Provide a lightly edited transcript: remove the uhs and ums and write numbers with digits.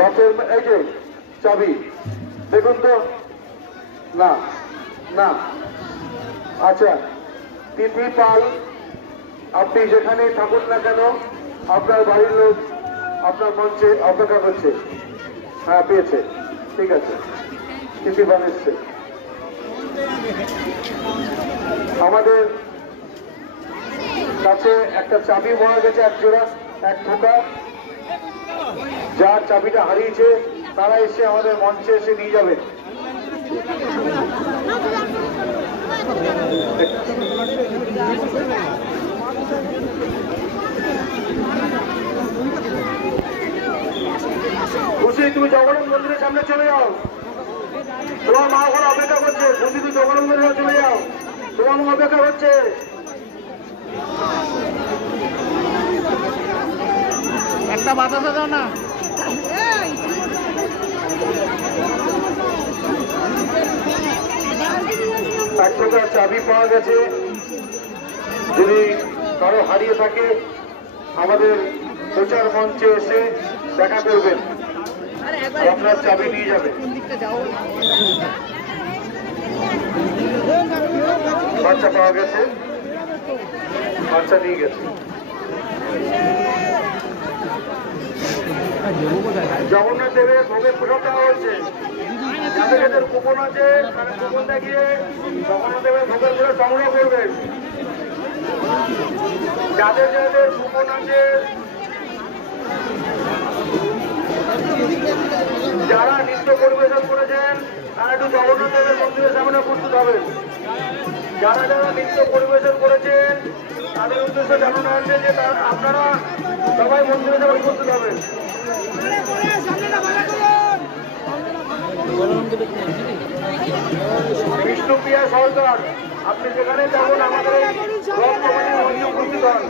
লকের এই যে চাবি দেখুন তো, না না, আচ্ছা তিথি পাল, আপনি যেখানেই থাকুন না কেন আপনার বাড়ির লোক আপনার মঞ্চে অপেক্ষা করছে। হ্যাঁ পেয়েছে, ঠিক আছে, তিথি পাল এসছে। আমাদের কাছে একটা চাবি পাওয়া গেছে, এক জোড়া, এক ঠোকা। যার চাবিটা হারিয়েছে তারা এসে আমাদের মঞ্চে এসে নিয়ে যাবে। খুশি, তুমি জগন্নাথ মন্দিরের সামনে চলে যাও, তোমার মা ওখানে অপেক্ষা করছে। খুশি, তুমি জগন্নাথ মন্দিরে চলে যাও, তোমার মা অপেক্ষা করছে। একটা বাতাসা দাও না। এক প্রকার চাবি পাওয়া গেছে, যদি কারো হারিয়ে থাকে আমাদের প্রচার মঞ্চে এসে দেখা করবেন, আপনার চাবি নিয়ে যাবেন। বাচ্চা পাওয়া গেছে, বাচ্চা নিয়ে গেছে। জগন্নাথ দেবের ভোগের প্রসাদ দেওয়া হয়েছে। যাদের যাদের কুপন আছে তারা কুপন দেখিয়ে জগন্নাথ দেবের ভোগের প্রসাদ সংগ্রহ করবেন। যাদের যাদের কুপন আছে, যারা নৃত্য পরিবেশন করেছেন তারা একটু জগন্নাথ দেবের মন্দিরের সামনে উপস্থিত হবেন। যারা যারা নৃত্য পরিবেশন করেছেন তাদের উদ্দেশ্যে জানানো হচ্ছে যে আপনারা সবাই মন্দিরের সামনে উপস্থিত হবেন। বিষ্ণুপ্রিয়া সরকার, আপনি যেখানে যাবেন আমাদের উপস্থিত হন।